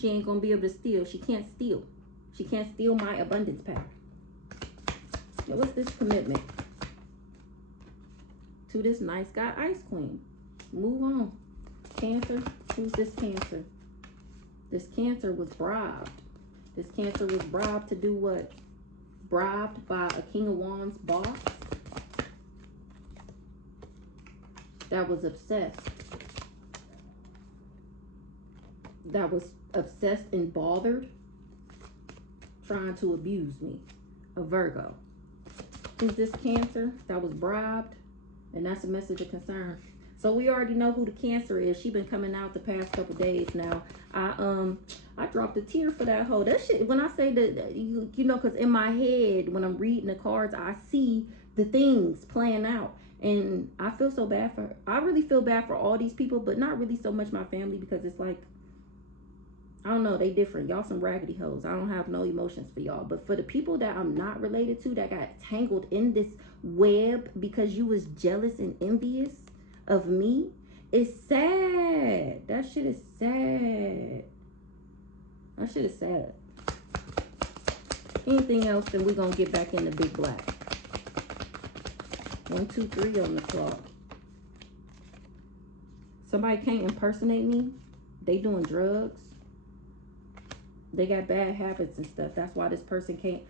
She ain't gonna be able to steal. She can't steal. She can't steal my abundance pack. Now, what's this commitment? To this nice guy, Ice Queen. Move on. Cancer. Who's this Cancer? This Cancer was bribed. This Cancer was bribed to do what? Bribed by a King of Wands boss that was obsessed. That was obsessed and bothered, trying to abuse me. A Virgo. Who's this Cancer that was bribed? And that's a message of concern. So we already know who the Cancer is. She been coming out the past couple days now. I dropped a tear for that hoe. That shit, when I say that, you know, because in my head, when I'm reading the cards, I see the things playing out. And I feel so bad for her. I really feel bad for all these people, but not really so much my family, because it's like, I don't know, they different. Y'all some raggedy hoes. I don't have no emotions for y'all. But for the people that I'm not related to, that got tangled in this web because you was jealous and envious of me, it's sad. That shit is sad. That shit is sad. Anything else, then we're going to get back into Big Black. 1, 2, 3 on the clock. Somebody can't impersonate me. They doing drugs. They got bad habits and stuff. That's why this person can't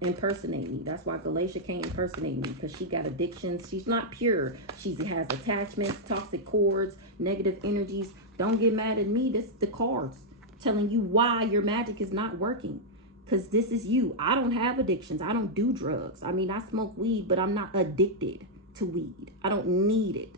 impersonate me. That's why Galatia can't impersonate me, because she got addictions. She's not pure. She has attachments, toxic cords, negative energies. Don't get mad at me. This is the cards telling you why your magic is not working, because this is you. I don't have addictions. I don't do drugs. I mean, I smoke weed, but I'm not addicted to weed. I don't need it.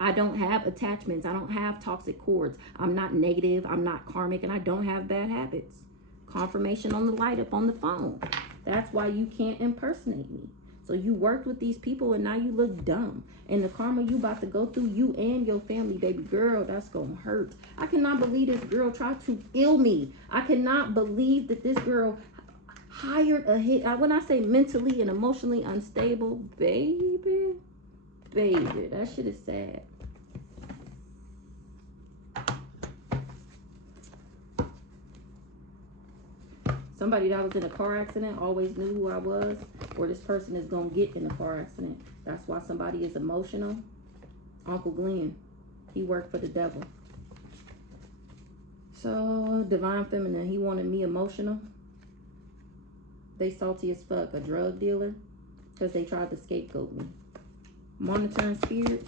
I don't have attachments. I don't have toxic cords. I'm not negative. I'm not karmic, and I don't have bad habits. Confirmation on the light up on the phone. That's why you can't impersonate me. So you worked with these people and now you look dumb. And the karma you about to go through, you and your family, baby girl, that's gonna hurt. I cannot believe this girl tried to ill me. I cannot believe that this girl hired a hit. When I say mentally and emotionally unstable, baby, that shit is sad. Somebody that was in a car accident always knew who I was, or this person is going to get in a car accident. That's why somebody is emotional. Uncle Glenn, he worked for the devil. So, Divine Feminine, he wanted me emotional. They salty as fuck. A drug dealer, because they tried to scapegoat me. Monitoring spirit.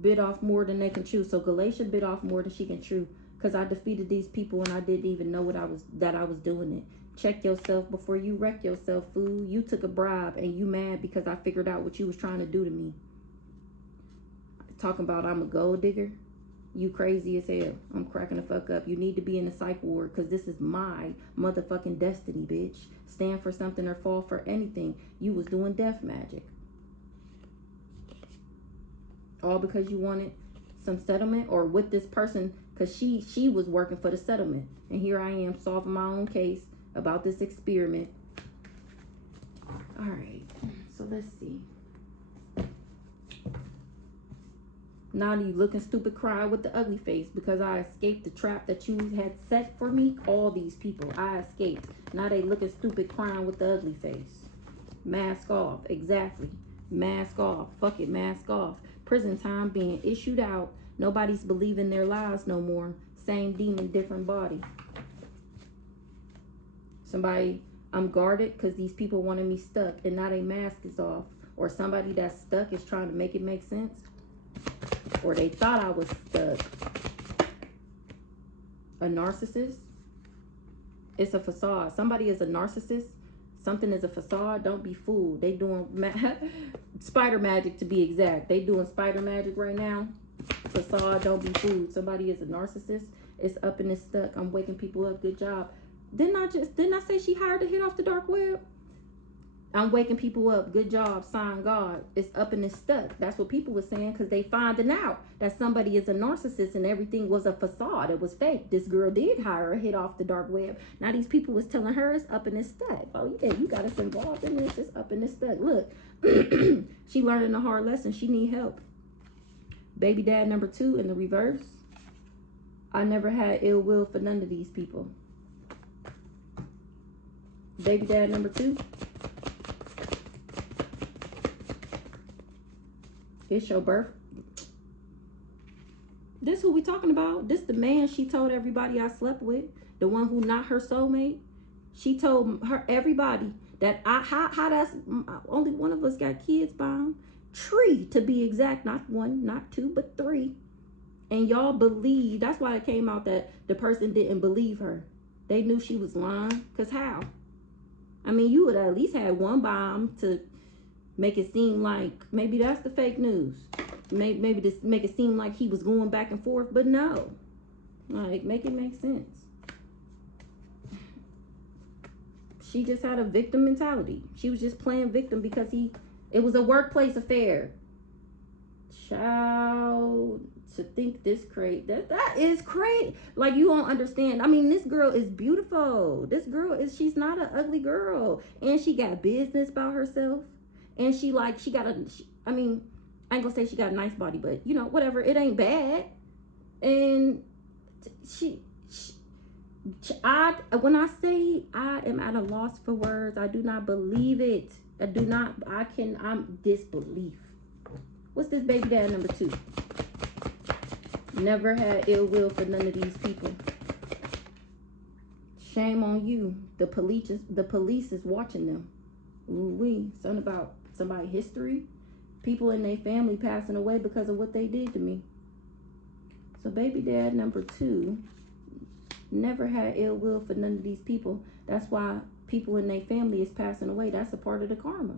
Bit off more than they can chew. So, Galatia bit off more than she can chew. Because I defeated these people and I didn't even know that I was doing it. Check yourself before you wreck yourself, fool. You took a bribe and you mad because I figured out what you was trying to do to me. Talking about I'm a gold digger. You crazy as hell. I'm cracking the fuck up. You need to be in the psych ward, because this is my motherfucking destiny, bitch. Stand for something or fall for anything. You was doing death magic. All because you wanted some settlement, or with this person, because she was working for the settlement. And here I am solving my own case about this experiment. All right, so let's see. Now you looking stupid, crying with the ugly face because I escaped the trap that you had set for me. All these people, I escaped. Now they looking stupid, crying with the ugly face. Mask off, exactly. Mask off, fuck it, mask off. Prison time being issued out. Nobody's believing their lies no more. Same demon, different body. Somebody, I'm guarded because these people wanted me stuck and now their mask is off. Or somebody that's stuck is trying to make it make sense. Or they thought I was stuck. A narcissist. It's a facade. Somebody is a narcissist. Something is a facade. Don't be fooled. They doing spider magic, to be exact. They doing spider magic right now. Facade. Don't be fooled. Somebody is a narcissist. It's up and it's stuck. I'm waking people up. Good job. Didn't I say she hired a hit off the dark web? I'm waking people up. Good job. Sign God. It's up and it's stuck. That's what people were saying, because they finding out that somebody is a narcissist and everything was a facade. It was fake. This girl did hire a hit off the dark web. Now these people was telling her it's up and it's stuck. Oh yeah, you got us involved in this. It's up and it's stuck. Look, she learning a hard lesson. She need help. Baby dad number 2 in the reverse. I never had ill will for none of these people. Baby dad number 2. It's your birth. This who we talking about. This the man she told everybody I slept with. The one who not her soulmate. She told her everybody that how that's only one of us got kids by him. 3 to be exact, not 1, not 2, but 3. And y'all believe, that's why it came out that the person didn't believe her. They knew she was lying. Cause how? I mean, you would at least have one bomb to make it seem like maybe that's the fake news. Maybe just make it seem like he was going back and forth, but no. Like, make it make sense. She just had a victim mentality. She was just playing victim because it was a workplace affair. Child, to think this crazy, that is crazy. Like, you don't understand. I mean, this girl is beautiful. This girl she's not an ugly girl. And she got business about herself. And I mean, I ain't gonna say she got a nice body, but you know, whatever, it ain't bad. And when I say I am at a loss for words, I do not believe it. I'm disbelief. What's this baby dad number 2? Never had ill will for none of these people. Shame on you. The police is watching them. Ooh-wee. Something about somebody's history. People in their family passing away because of what they did to me. So baby dad number 2 never had ill will for none of these people. That's why people in their family is passing away. That's a part of the karma.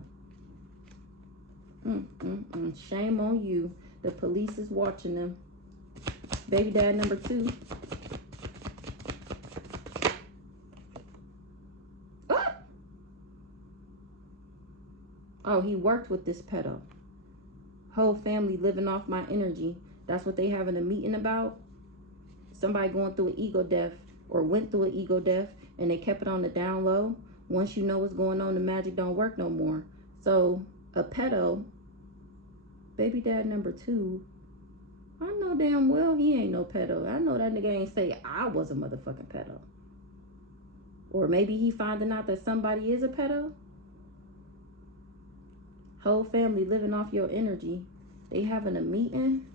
Shame on you. The police is watching them. Baby dad number 2. Ah! Oh, he worked with this pedo. Whole family living off my energy. That's what they having a meeting about. Somebody going through an ego death or went through an ego death and they kept it on the down low. Once you know what's going on, the magic don't work no more. So a pedo, baby dad number 2, I know damn well he ain't no pedo. I know that nigga ain't say I was a motherfucking pedo. Or maybe he finding out that somebody is a pedo. Whole family living off your energy. They having a meeting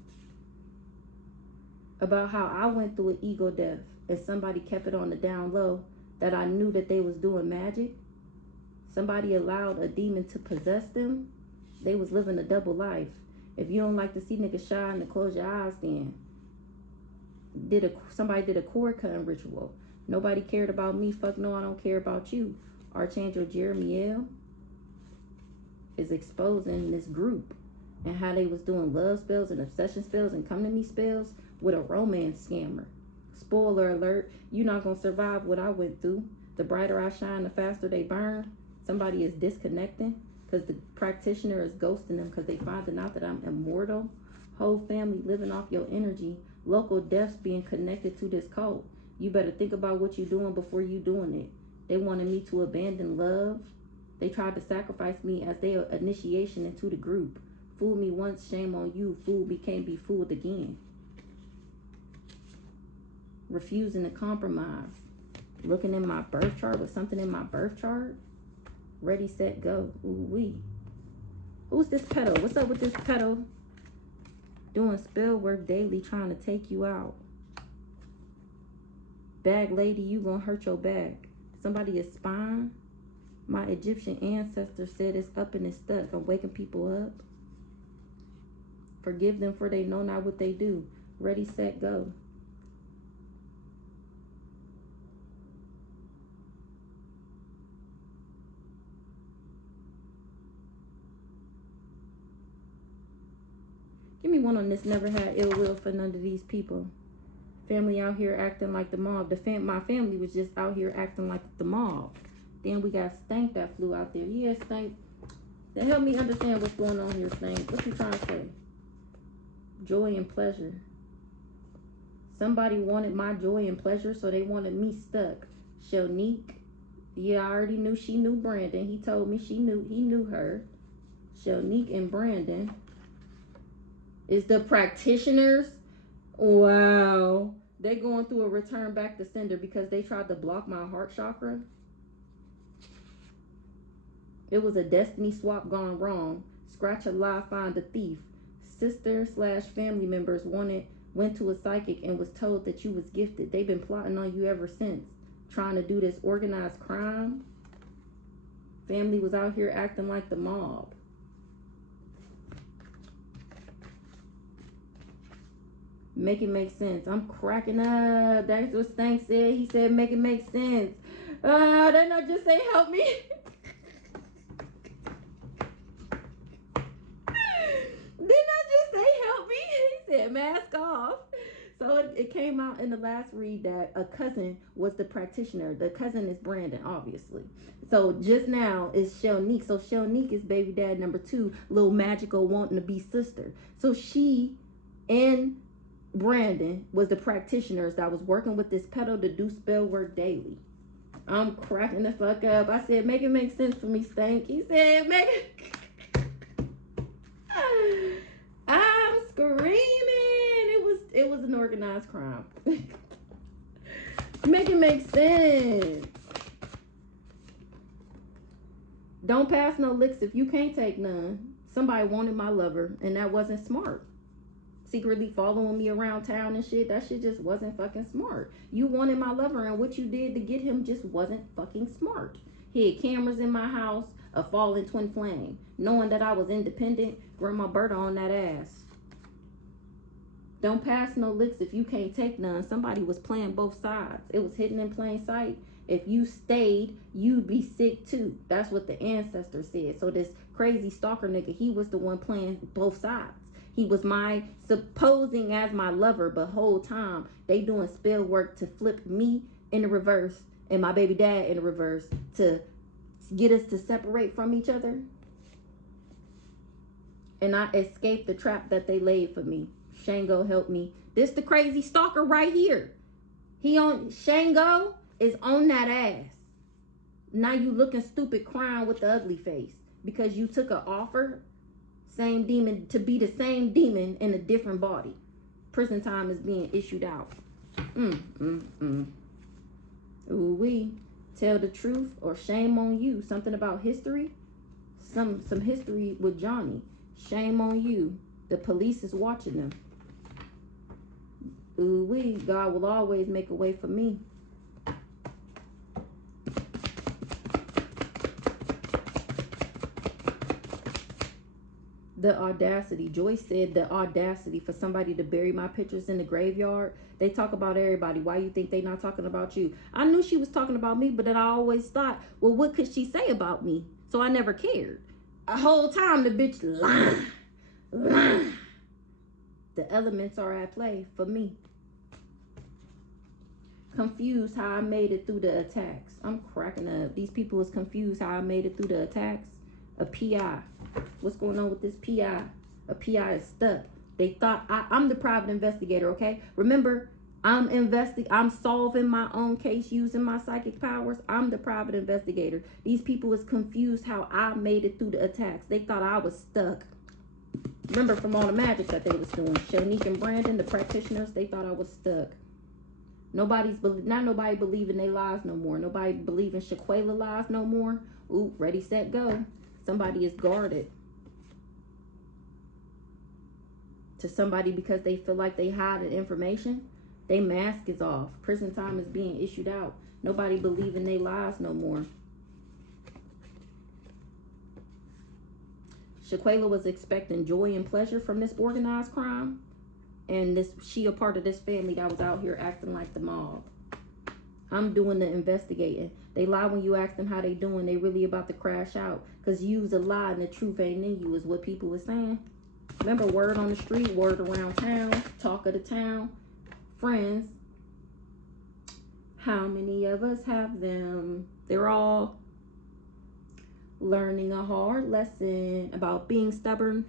about how I went through an ego death and somebody kept it on the down low, that I knew that they was doing magic. Somebody allowed a demon to possess them. They was living a double life. If you don't like to see niggas shine, then close your eyes then. Somebody did a cord cutting ritual. Nobody cared about me. Fuck no, I don't care about you. Archangel Jeremiel is exposing this group and how they was doing love spells and obsession spells and come to me spells with a romance scammer. Spoiler alert, you're not going to survive what I went through. The brighter I shine, the faster they burn. Somebody is disconnecting because the practitioner is ghosting them because they finding out that I'm immortal. Whole family living off your energy. Local deaths being connected to this cult. You better think about what you're doing before you doing it. They wanted me to abandon love. They tried to sacrifice me as their initiation into the group. Fool me once, shame on you. Fool me, can't be fooled again. Refusing to compromise. Looking in my birth chart with something in my birth chart. Ready, set, go. Ooh-wee. Who's this pedo? What's up with this pedo? Doing spell work daily, trying to take you out. Bag lady, you gonna hurt your back. Somebody is spying. My Egyptian ancestor said it's up and it's stuck. I'm waking people up. Forgive them for they know not what they do. Ready, set, go. Give me one on this. Never had ill will for none of these people. Family out here acting like the mob. My family was just out here acting like the mob. Then we got Stank that flew out there. Yeah, Stank. That help me understand what's going on here, Stank. What you trying to say? Joy and pleasure. Somebody wanted my joy and pleasure, so they wanted me stuck. Shonique. Yeah, I already knew she knew Brandon. He told me he knew her. Shonique and Brandon. It's the practitioners. Wow. They going through a return back to sender because they tried to block my heart chakra. It was a destiny swap gone wrong. Scratch a lie, find a thief. Sister/family members went to a psychic and was told that you was gifted. They've been plotting on you ever since. Trying to do this organized crime. Family was out here acting like the mob. Make it make sense. I'm cracking up. That's what Stank said. He said make it make sense. They not just say help me. Did not just say help me. He said mask off. So it came out in the last read that a cousin was the practitioner. The cousin is Brandon, obviously. So just now is Shelnique. So Shelnique is baby dad number 2, little magical wanting to be sister. So she and Brandon was the practitioners that was working with this pedo to do spell work daily. I'm cracking the fuck up. I said, make it make sense for me, Stank. He said, make it. I'm screaming. It was an organized crime. Make it make sense. Don't pass no licks if you can't take none. Somebody wanted my lover, and that wasn't smart. Secretly following me around town and shit, that shit just wasn't fucking smart. You wanted my lover, and what you did to get him just wasn't fucking smart. He had cameras in my house, a fallen twin flame. Knowing that I was independent, Grandma Berta on that ass. Don't pass no licks if you can't take none. Somebody was playing both sides. It was hidden in plain sight. If you stayed, you'd be sick too. That's what the ancestor said. So this crazy stalker nigga, he was the one playing both sides. He was supposing as my lover, but whole time they doing spell work to flip me in the reverse and my baby dad in the reverse to get us to separate from each other. And I escaped the trap that they laid for me. Shango helped me. This the crazy stalker right here. Shango is on that ass. Now you looking stupid crying with the ugly face because you took an offer, same demon, to be the same demon in a different body. Prison time is being issued out. Ooh-wee. Tell the truth or shame on you. Something about history. Some history with Johnny. Shame on you. The police is watching them. Ooh-wee. God will always make a way for me. The audacity. Joyce said the audacity for somebody to bury my pictures in the graveyard. They talk about everybody. Why you think they not talking about you? I knew she was talking about me, but then I always thought, well, what could she say about me? So I never cared. A whole time the bitch lying. The elements are at play for me. Confused how I made it through the attacks. I'm cracking up. These people is confused how I made it through the attacks. A PI. What's going on with this PI? A PI is stuck. They thought I'm the private investigator, okay? Remember, I'm solving my own case using my psychic powers. I'm the private investigator. These people is confused how I made it through the attacks. They thought I was stuck. Remember from all the magic that they was doing. Shanique and Brandon, the practitioners, they thought I was stuck. Not nobody believing they lies no more. Nobody believing Shaquela lies no more. Ooh, ready, set, go. Somebody is guarded to somebody because they feel like they hide information. They mask is off. Prison time is being issued out. Nobody believing they lies no more. Shaquela was expecting joy and pleasure from this organized crime. And she a part of this family that was out here acting like the mob. I'm doing the investigating. They lie when you ask them how they doing. They really about to crash out. Because you's a lie and the truth ain't in you is what people were saying. Remember, word on the street, word around town, talk of the town, friends. How many of us have them? They're all learning a hard lesson about being stubborn.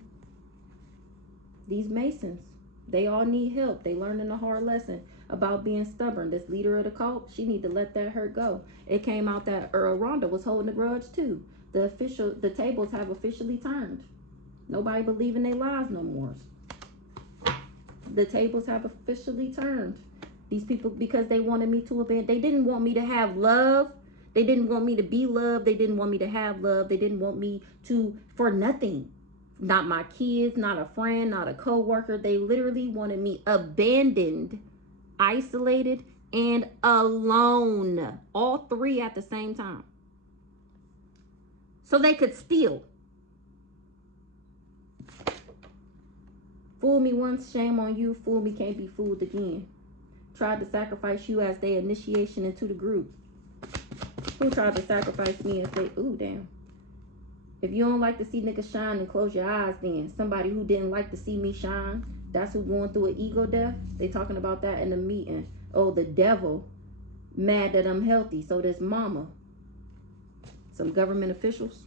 These Masons, they all need help. They learning a hard lesson about being stubborn. This leader of the cult, she need to let that hurt go. It came out that Earl Rhonda was holding a grudge too. The tables have officially turned. Nobody believing they lies no more. the tables have officially turned. These people, because they wanted me to abandon, they didn't want me to have love. They didn't want me to be loved. They didn't want me to have love. They didn't want me to, for nothing. Not my kids, not a friend, not a co-worker. They literally wanted me abandoned, isolated, and alone. All three at the same time. So they could steal. Fool me once, shame on you. Fool me, can't be fooled again. Tried to sacrifice you as their initiation into the group. Who tried to sacrifice me as they, ooh, damn. If you don't like to see niggas shine, then close your eyes then. Somebody who didn't like to see me shine, that's who going through an ego death. They talking about that in the meeting. Oh, the devil mad that I'm healthy. So this mama. Some government officials.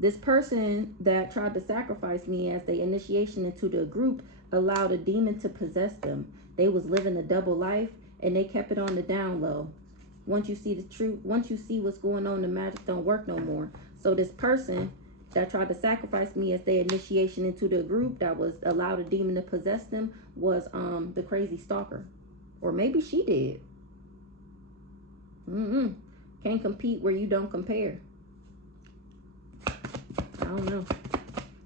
This person that tried to sacrifice me as the initiation into the group allowed a demon to possess them. They was living a double life and they kept it on the down low. Once you see the truth, once you see what's going on, the magic don't work no more. So this person that tried to sacrifice me as their initiation into the group that was allowed a demon to possess them was the crazy stalker. Or maybe she did. Can't compete where you don't compare. I don't know.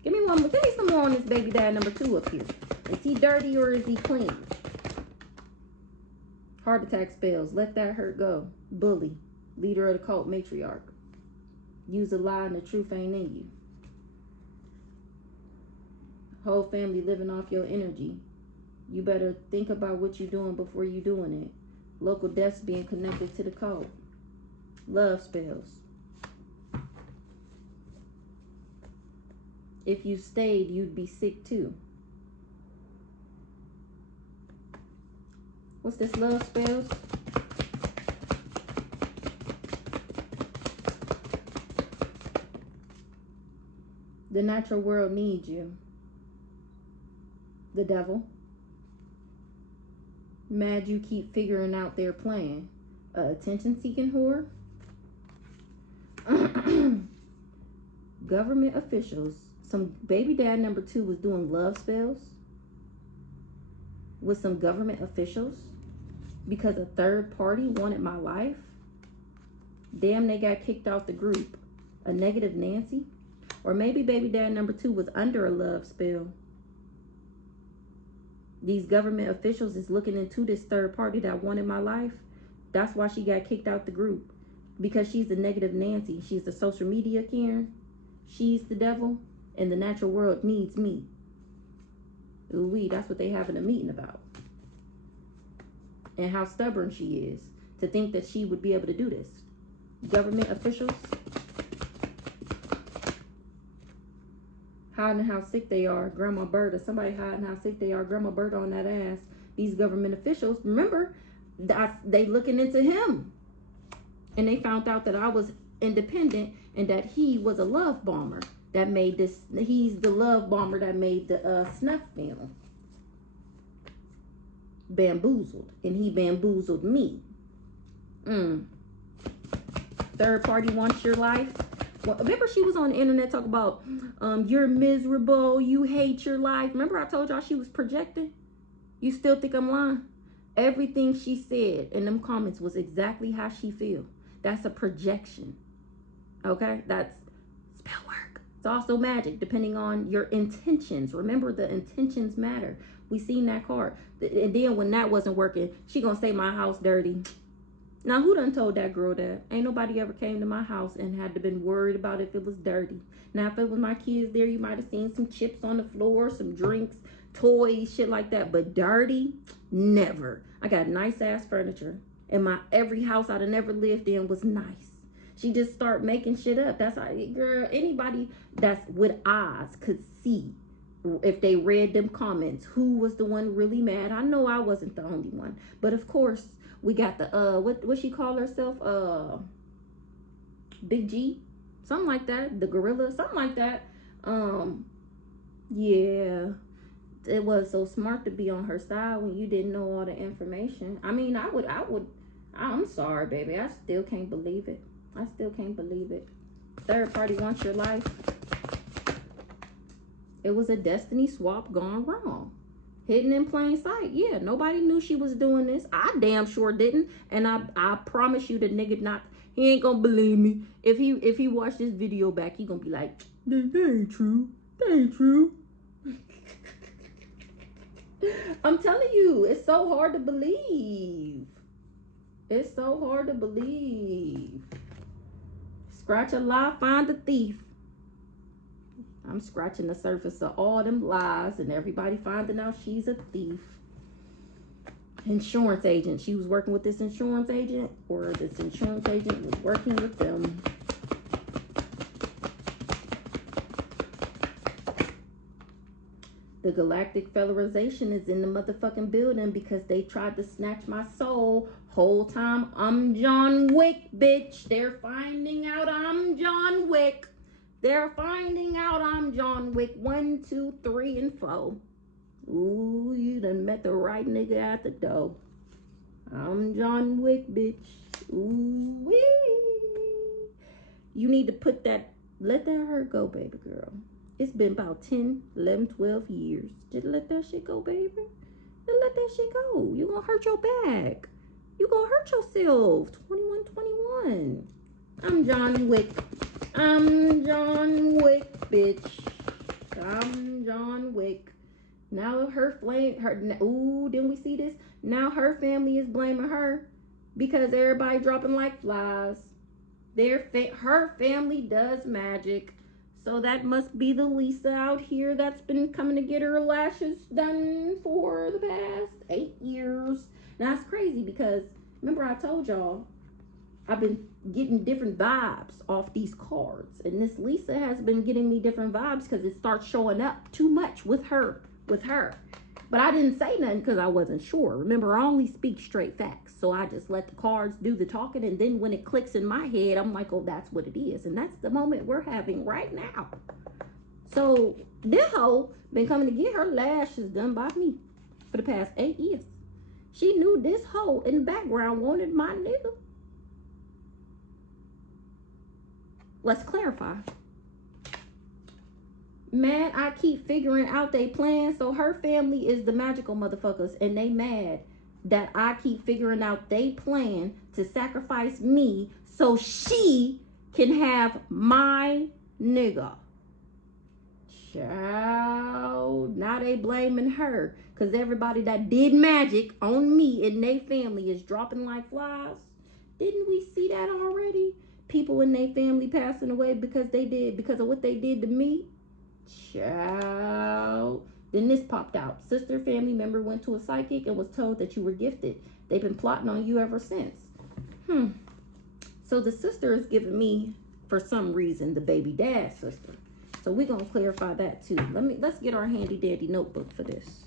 Give me one more. Give me some more on this baby dad number 2 up here. Is he dirty or is he clean? Heart attack spells. Let that hurt go. Bully. Leader of the cult. Matriarch. Use a lie and the truth ain't in you. Whole family living off your energy. You better think about what you're doing before you're doing it. Local deaths being connected to the cult. Love spells. If you stayed, you'd be sick too. What's this? Love spells? The natural world needs you. The devil. Mad you keep figuring out their plan. Attention-seeking whore. Government officials. Some baby dad number 2 was doing love spells with some government officials because a third party wanted my life. Damn, they got kicked out the group. A negative Nancy. Or maybe baby dad number 2 was under a love spell. These government officials is looking into this third party that wanted my life. That's why she got kicked out the group. Because she's the negative Nancy. She's the social media Karen. She's the devil. And the natural world needs me. Ooh-wee, that's what they having a meeting about. And how stubborn she is to think that she would be able to do this. Government officials. Hiding how sick they are. Grandma Berta. Somebody hiding how sick they are. Grandma Berta on that ass. These government officials. Remember, they looking into him. And they found out that I was independent and that he was a love bomber. That made this, he's the love bomber that made the snuff film. Bamboozled. And he bamboozled me. Third party wants your life. Well, remember she was on the internet talking about, you're miserable, you hate your life. Remember I told y'all she was projecting? You still think I'm lying? Everything she said in them comments was exactly how she feel. That's a projection. Okay? That's spell work. It's also magic, depending on your intentions. Remember, the intentions matter. We seen that card. And then when that wasn't working, she gonna say my house dirty. Now, who done told that girl that? Ain't nobody ever came to my house and had to been worried about if it was dirty. Now, if it was my kids there, you might have seen some chips on the floor, some drinks, toys, shit like that. But dirty? Never. I got nice ass furniture. And every house I'd have never lived in was nice. She just start making shit up. That's how, girl, anybody that's with eyes could see if they read them comments who was the one really mad. I know I wasn't the only one. But of course, we got the what she call herself? Big G? Something like that. The gorilla, something like that. Yeah. It was so smart to be on her side when you didn't know all the information. I mean, I'm sorry, baby. I still can't believe it. I still can't believe it. Third party wants your life. It was a destiny swap gone wrong. Hidden in plain sight. Yeah, nobody knew she was doing this. I damn sure didn't. And I promise you the nigga not, he ain't gonna believe me. If he watch this video back, he gonna be like, that ain't true. That ain't true. I'm telling you, it's so hard to believe. It's so hard to believe. Scratch a lie, find a thief. I'm scratching the surface of all them lies and everybody finding out she's a thief. Insurance agent. She was working with this insurance agent, or this insurance agent was working with them. The Galactic Federation is in the motherfucking building because they tried to snatch my soul. Whole time I'm John Wick, bitch. They're finding out I'm John Wick. They're finding out I'm John Wick 1, 2, 3, and 4. Ooh, you done met the right nigga at the door. I'm John Wick, bitch. Ooh, wee. You need to put that, let that hurt go, baby girl. It's been about 10, 11, 12 years. Just let that shit go, baby. Just let that shit go. You gonna hurt your back. You gonna hurt yourself. 21, 21. I'm John Wick. I'm John Wick, bitch. I'm John Wick. Now ooh, didn't we see this? Now her family is blaming her because everybody dropping like flies. Her family does magic. So that must be the Lisa out here that's been coming to get her lashes done for the past 8 years. Now it's crazy because remember I told y'all I've been getting different vibes off these cards. And this Lisa has been getting me different vibes because it starts showing up too much with her. But I didn't say nothing because I wasn't sure. Remember, I only speak straight facts. So I just let the cards do the talking. And then when it clicks in my head, I'm like, oh, that's what it is. And that's the moment we're having right now. So this hoe been coming to get her lashes done by me for the past 8 years. She knew this hoe in the background wanted my nigga. Let's clarify. Man, I keep figuring out they plan. So her family is the magical motherfuckers. And they mad that I keep figuring out they plan to sacrifice me so she can have my nigga. Child. Now they blaming her. Because everybody that did magic on me and they family is dropping like flies. Didn't we see that already? People in their family passing away because of what they did to me. Child. Then this popped out. Sister family member went to a psychic and was told that you were gifted. They've been plotting on you ever since. So the sister is giving me, for some reason, the baby dad's sister. So we're gonna clarify that too. Let's get our handy dandy notebook for this.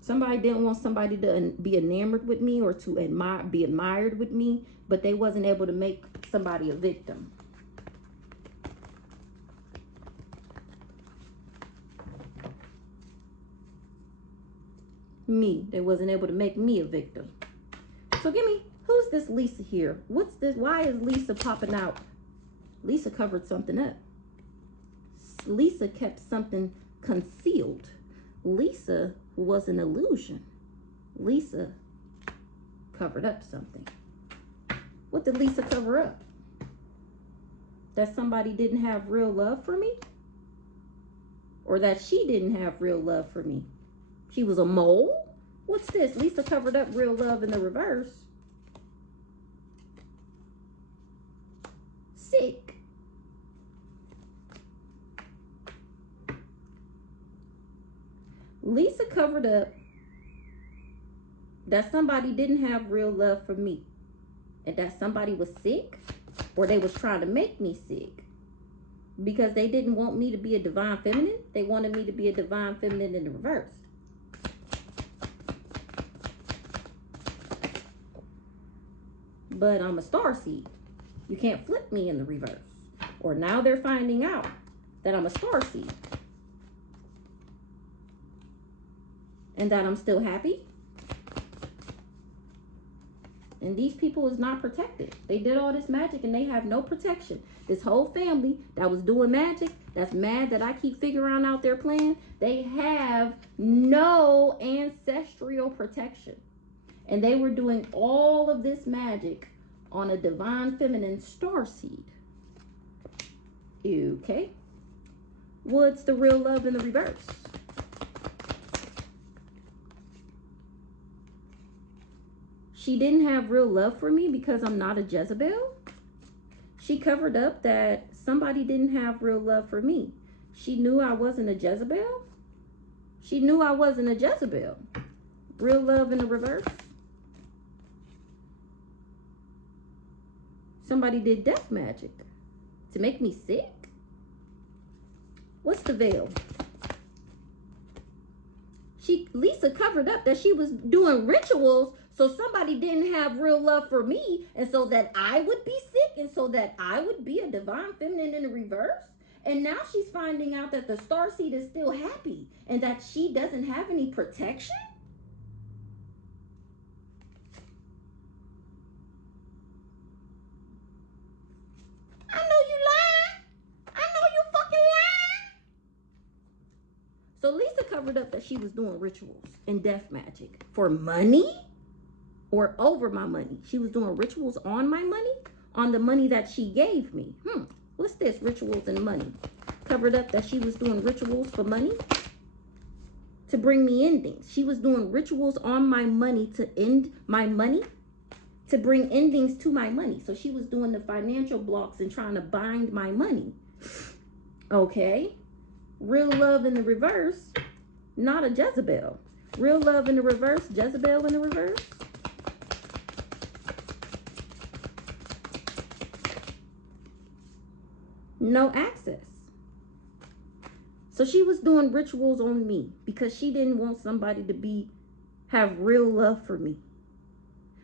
Somebody didn't want somebody to be enamored with me or to be admired with me, but they wasn't able to make somebody a victim. They wasn't able to make me a victim. So give me, who's this Lisa here? What's this? Why is Lisa popping out? Lisa covered something up. Lisa kept something concealed. Lisa was an illusion. Lisa covered up something. What did Lisa cover up? That somebody didn't have real love for me? Or that she didn't have real love for me? She was a mole? What's this? Lisa covered up real love in the reverse. Sick. Lisa covered up that somebody didn't have real love for me. And that somebody was sick. Or they was trying to make me sick. Because they didn't want me to be a divine feminine. They wanted me to be a divine feminine in the reverse. But I'm a starseed. You can't flip me in the reverse. Or now they're finding out that I'm a starseed. And that I'm still happy. And these people is not protected. They did all this magic and they have no protection. This whole family that was doing magic, that's mad that I keep figuring out their plan, they have no ancestral protection. And they were doing all of this magic on a divine feminine star seed. Okay. What's the real love in the reverse? She didn't have real love for me because I'm not a Jezebel. She covered up that somebody didn't have real love for me. She knew I wasn't a Jezebel. She knew I wasn't a Jezebel. Real love in the reverse. Somebody did death magic to make me sick. What's the veil? Lisa covered up that she was doing rituals so somebody didn't have real love for me, and so that I would be sick, and so that I would be a divine feminine in the reverse. And now she's finding out that the star seed is still happy and that she doesn't have any protection. I know you lying. I know you fucking lying. So Lisa covered up that she was doing rituals and death magic for money or over my money. She was doing rituals on my money, on the money that she gave me. What's this? Rituals and money. Covered up that she was doing rituals for money to bring me endings. She was doing rituals on my money to end my money, to bring endings to my money. So she was doing the financial blocks and trying to bind my money. Okay. Real love in the reverse, not a Jezebel. Real love in the reverse, Jezebel in the reverse. No access. So she was doing rituals on me because she didn't want somebody to have real love for me.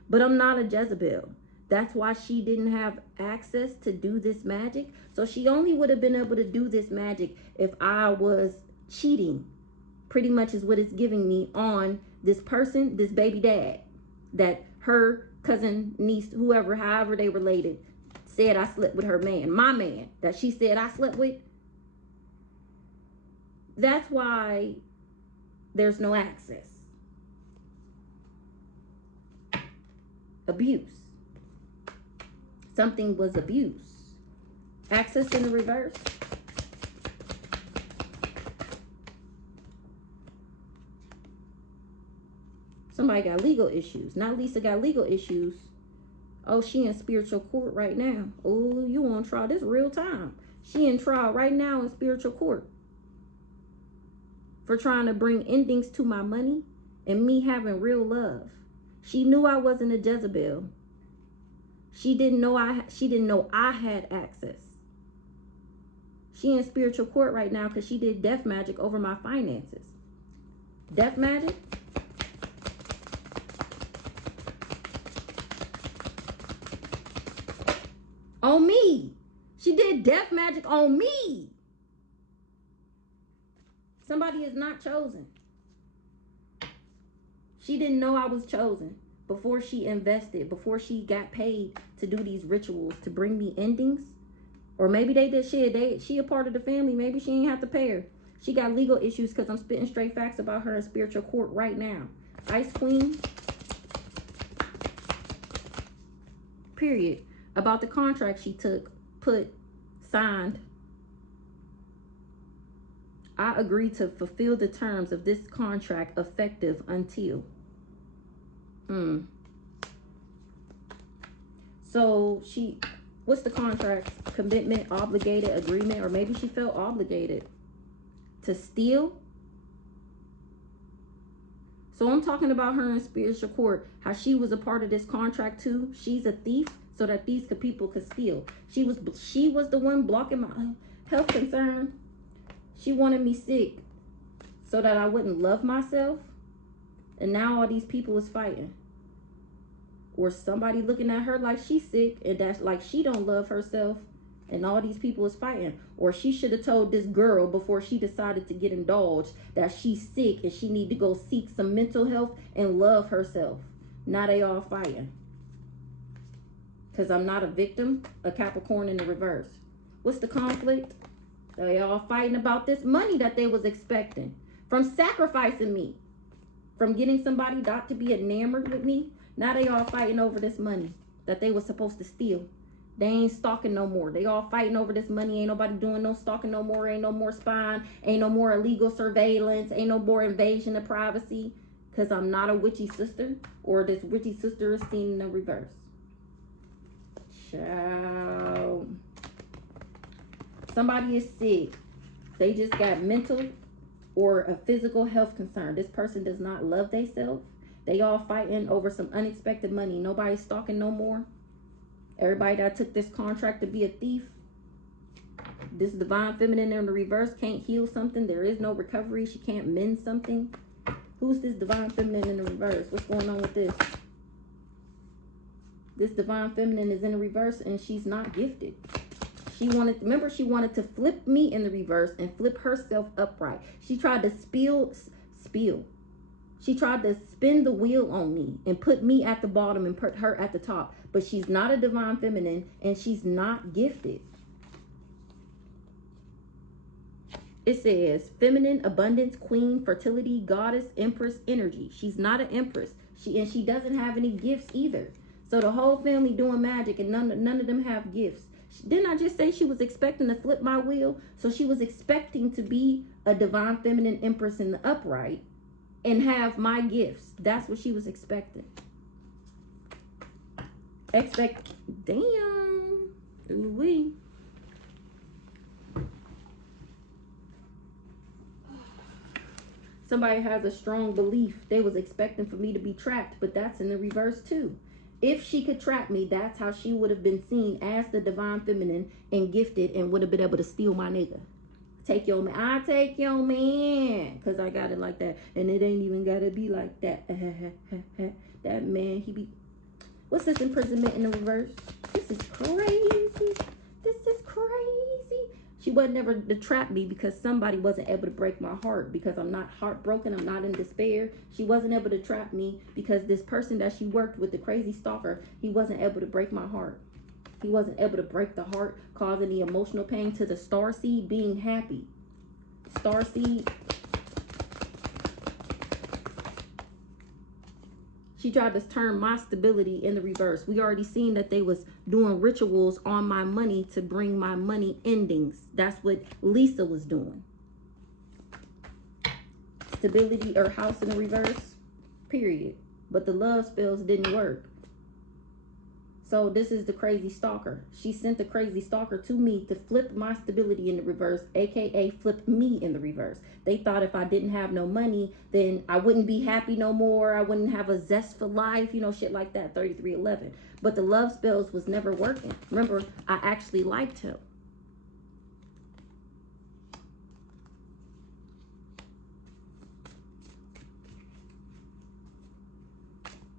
But I'm not a Jezebel. That's why she didn't have access to do this magic. So she only would have been able to do this magic if I was cheating. Pretty much is what it's giving me on this person, this baby dad, that her cousin, niece, whoever, however they related, said I slept with her man, my man, that she said I slept with. That's why there's no access. Abuse. Something was abuse. Access in the reverse. Somebody got legal issues. Now Lisa got legal issues. Oh, she in spiritual court right now. Oh, you on trial. This real time. She in trial right now in spiritual court for trying to bring endings to my money and me having real love. She knew I wasn't a Jezebel. She didn't know I had access. She in spiritual court right now because she did death magic over my finances. Death magic. On me. She did death magic on me. Somebody is not chosen. She didn't know I was chosen before she invested, before she got paid to do these rituals to bring me endings. Or maybe they did shit. She a part of the family. Maybe she ain't have to pay her. She got legal issues because I'm spitting straight facts about her in spiritual court right now. Ice Queen. Period. About the contract she took, signed. I agree to fulfill the terms of this contract effective until. So what's the contract? Commitment, obligated, agreement, or maybe she felt obligated to steal. So I'm talking about her in spiritual court, how she was a part of this contract too. She's a thief so that these people could steal. She was the one blocking my health concern. She wanted me sick so that I wouldn't love myself. And now all these people is fighting. Or somebody looking at her like she's sick and that's like she don't love herself. And all these people is fighting. Or she should have told this girl before she decided to get indulged that she's sick and she need to go seek some mental health and love herself. Now they all fighting. because I'm not a victim. A Capricorn in the reverse. What's the conflict? They all fighting about this money that they was expecting from sacrificing me, from getting somebody not to be enamored with me. Now they all fighting over this money that they was supposed to steal. They ain't stalking no more. They all fighting over this money. Ain't nobody doing no stalking no more. Ain't no more spying. Ain't no more illegal surveillance. Ain't no more invasion of privacy. Because I'm not a witchy sister. Or this witchy sister is seen in the reverse. Ciao. Somebody is sick. They just got mental or a physical health concern. This person does not love themselves. They all fighting over some unexpected money. Nobody's stalking no more. Everybody that took this contract to be a thief. This divine feminine in the reverse can't heal something. There is no recovery. She can't mend something. Who's this divine feminine in the reverse? What's going on with this? This divine feminine is in the reverse and she's not gifted. She wanted to flip me in the reverse and flip herself upright. She tried to She tried to spin the wheel on me and put me at the bottom and put her at the top. But she's not a divine feminine and she's not gifted. It says feminine, abundance, queen, fertility, goddess, empress, energy. She's not an empress. She doesn't have any gifts either. So the whole family doing magic and none of them have gifts. Didn't I just say she was expecting to flip my wheel? So she was expecting to be a divine feminine empress in the upright and have my gifts. That's what she was expecting. Damn. Ooh-wee. Somebody has a strong belief. They was expecting for me to be trapped, but that's in the reverse too. If she could trap me, that's how she would have been seen as the divine feminine and gifted and would have been able to steal my nigga. Take your man. I take your man. Because I got it like that. And it ain't even got to be like that. That man, he be... What's this imprisonment in the reverse? This is crazy. This is crazy. She wasn't able to trap me because somebody wasn't able to break my heart. Because I'm not heartbroken. I'm not in despair. She wasn't able to trap me because this person that she worked with, the crazy stalker, he wasn't able to break my heart. He wasn't able to break the heart, causing the emotional pain to the starseed being happy. Starseed. She tried to turn my stability in the reverse. We already seen that they was doing rituals on my money to bring my money endings. That's what Lisa was doing. Stability or house in the reverse, period. But the love spells didn't work. So this is the crazy stalker. She sent the crazy stalker to me to flip my stability in the reverse, aka flip me in the reverse. They thought if I didn't have no money, then I wouldn't be happy no more. I wouldn't have a zest for life, you know, shit like that, 3311. But the love spells was never working. Remember, I actually liked him.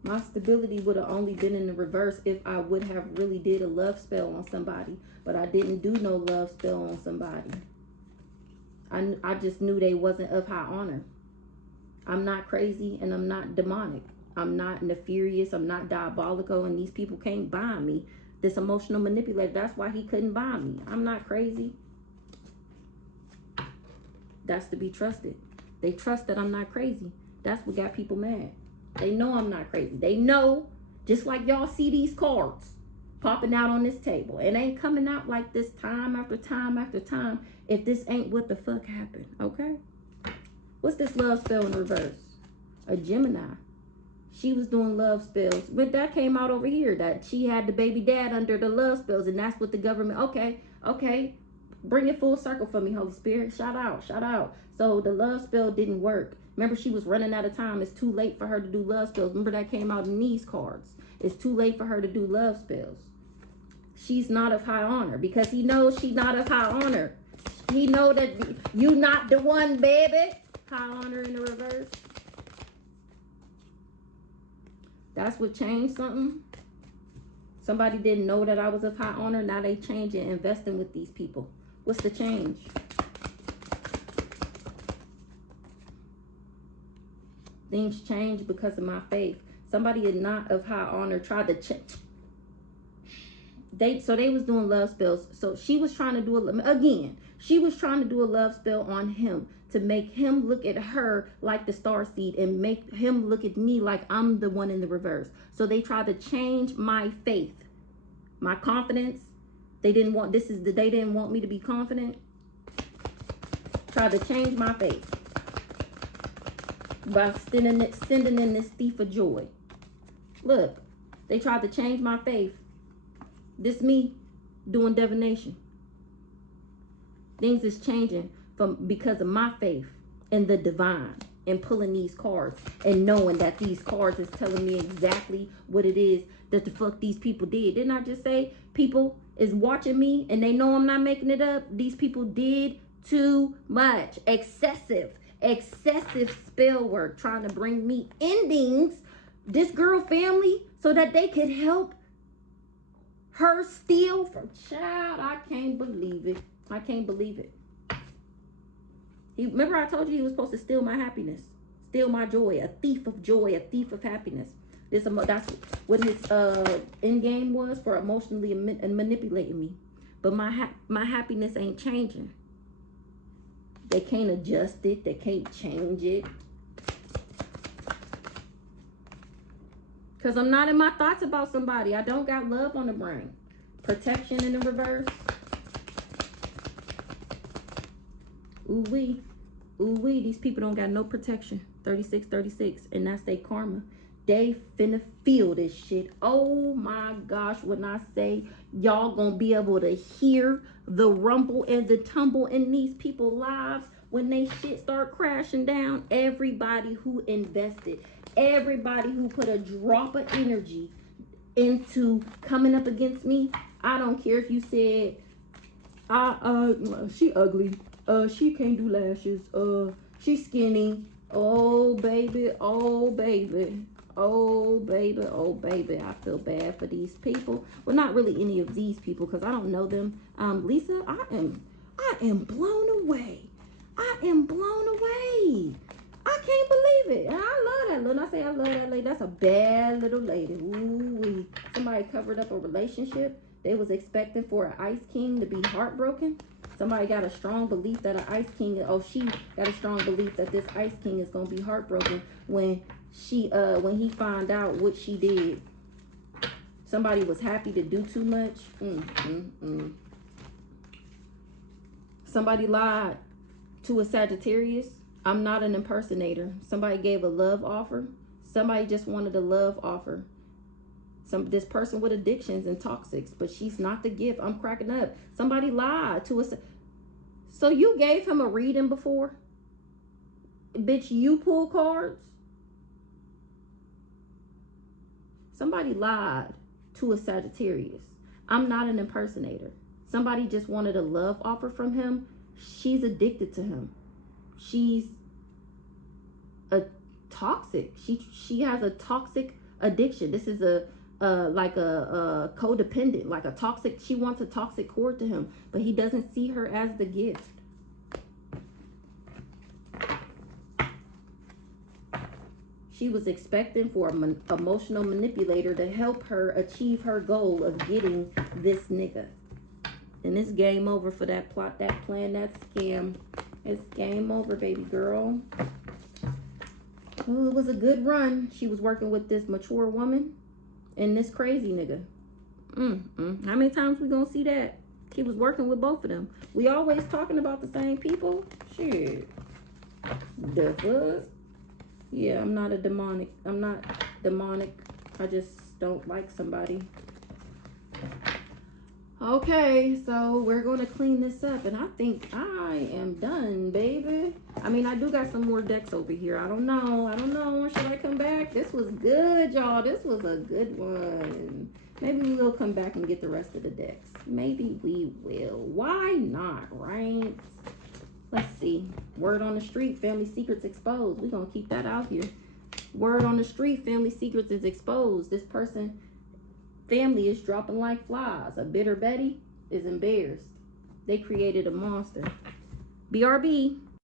My stability would have only been in the reverse if I would have really did a love spell on somebody. But I didn't do no love spell on somebody. I just knew they wasn't of high honor. I'm not crazy and I'm not demonic. I'm not nefarious. I'm not diabolical. And these people can't buy me. This emotional manipulator, that's why he couldn't buy me. I'm not crazy. That's to be trusted. They trust that I'm not crazy. That's what got people mad. They know I'm not crazy. They know, just like y'all see these cards popping out on this table. It ain't coming out like this time after time after time if this ain't what the fuck happened, okay? What's this love spell in reverse? A Gemini. She was doing love spells. But that came out over here, that she had the baby dad under the love spells, and that's what the government, okay. Bring it full circle for me, Holy Spirit. Shout out. So the love spell didn't work. Remember, she was running out of time. It's too late for her to do love spells. Remember, that came out in these cards. It's too late for her to do love spells. She's not of high honor because he knows she's not of high honor. He know that you not the one, baby. High honor in the reverse. That's what changed something. Somebody didn't know that I was of high honor. Now they change and investing with these people. What's the change? Things change because of my faith. Somebody is not of high honor tried to They was doing love spells. So she was trying to do she was trying to do a love spell on him to make him look at her like the star seed and make him look at me like I'm the one in the reverse. So they tried to change my faith, my confidence. They didn't want me to be confident. Tried to change my faith by sending in this thief of joy. Look, they tried to change my faith. This me doing divination. Things is changing because of my faith in the divine and pulling these cards and knowing that these cards is telling me exactly what it is that the fuck these people did. Didn't I just say people is watching me and they know I'm not making it up? These people did too much. Excessive spell work trying to bring me endings, this girl family, so that they could help her steal from child. I can't believe it. I can't believe it. Remember I told you he was supposed to steal my happiness, steal my joy, a thief of joy, a thief of happiness. That's what his end game was, for emotionally and manipulating me. But my happiness ain't changing. They can't adjust it. They can't change it. Because I'm not in my thoughts about somebody. I don't got love on the brain. Protection in the reverse. Ooh-wee. Ooh-wee. These people don't got no protection. 36. And that's their karma. They finna feel this shit. Oh my gosh. When I say y'all gonna be able to hear the rumble and the tumble in these people's lives when they shit start crashing down. Everybody who invested, everybody who put a drop of energy into coming up against me. I don't care if you said, she ugly. She can't do lashes. She's skinny. Oh baby. Oh baby. Oh baby. Oh baby. I feel bad for these people. Well, not really any of these people because I don't know them. Lisa, I am blown away. I am blown away. I can't believe it. And I love that little. I say I love that lady. That's a bad little lady. Ooh-wee. Somebody covered up a relationship. They was expecting for an Ice King to be heartbroken. Somebody got a strong belief that an Ice King, she got a strong belief that this Ice King is gonna be heartbroken when he found out what she did. Somebody was happy to do too much. Somebody lied to a Sagittarius. I'm not an impersonator. Somebody gave a love offer. Somebody just wanted a love offer. This person with addictions and toxics, but she's not the gift. I'm cracking up. Somebody lied to us. So you gave him a reading before? Bitch, you pull cards? Somebody lied to a Sagittarius. I'm not an impersonator. Somebody just wanted a love offer from him. She's addicted to him. She's a toxic. She has a toxic addiction. This is like a codependent, like a toxic. She wants a toxic cord to him, but he doesn't see her as the gift. She was expecting for an emotional manipulator to help her achieve her goal of getting this nigga. And it's game over for that plot, that plan, that scam. It's game over, baby girl. Oh, it was a good run. She was working with this mature woman and this crazy nigga. How many times we gonna see that? He was working with both of them. We always talking about the same people. Shit. The fuck? Yeah, I'm not demonic. I just don't like somebody. Okay, so we're going to clean this up. And I think I am done, baby. I mean, I do got some more decks over here. I don't know. Should I come back? This was good, y'all. This was a good one. Maybe we will come back and get the rest of the decks. Maybe we will. Why not, right? Let's see. Word on the street, family secrets exposed. We're going to keep that out here. Word on the street, family secrets is exposed. This person, family is dropping like flies. A bitter Betty is embarrassed. They created a monster. BRB.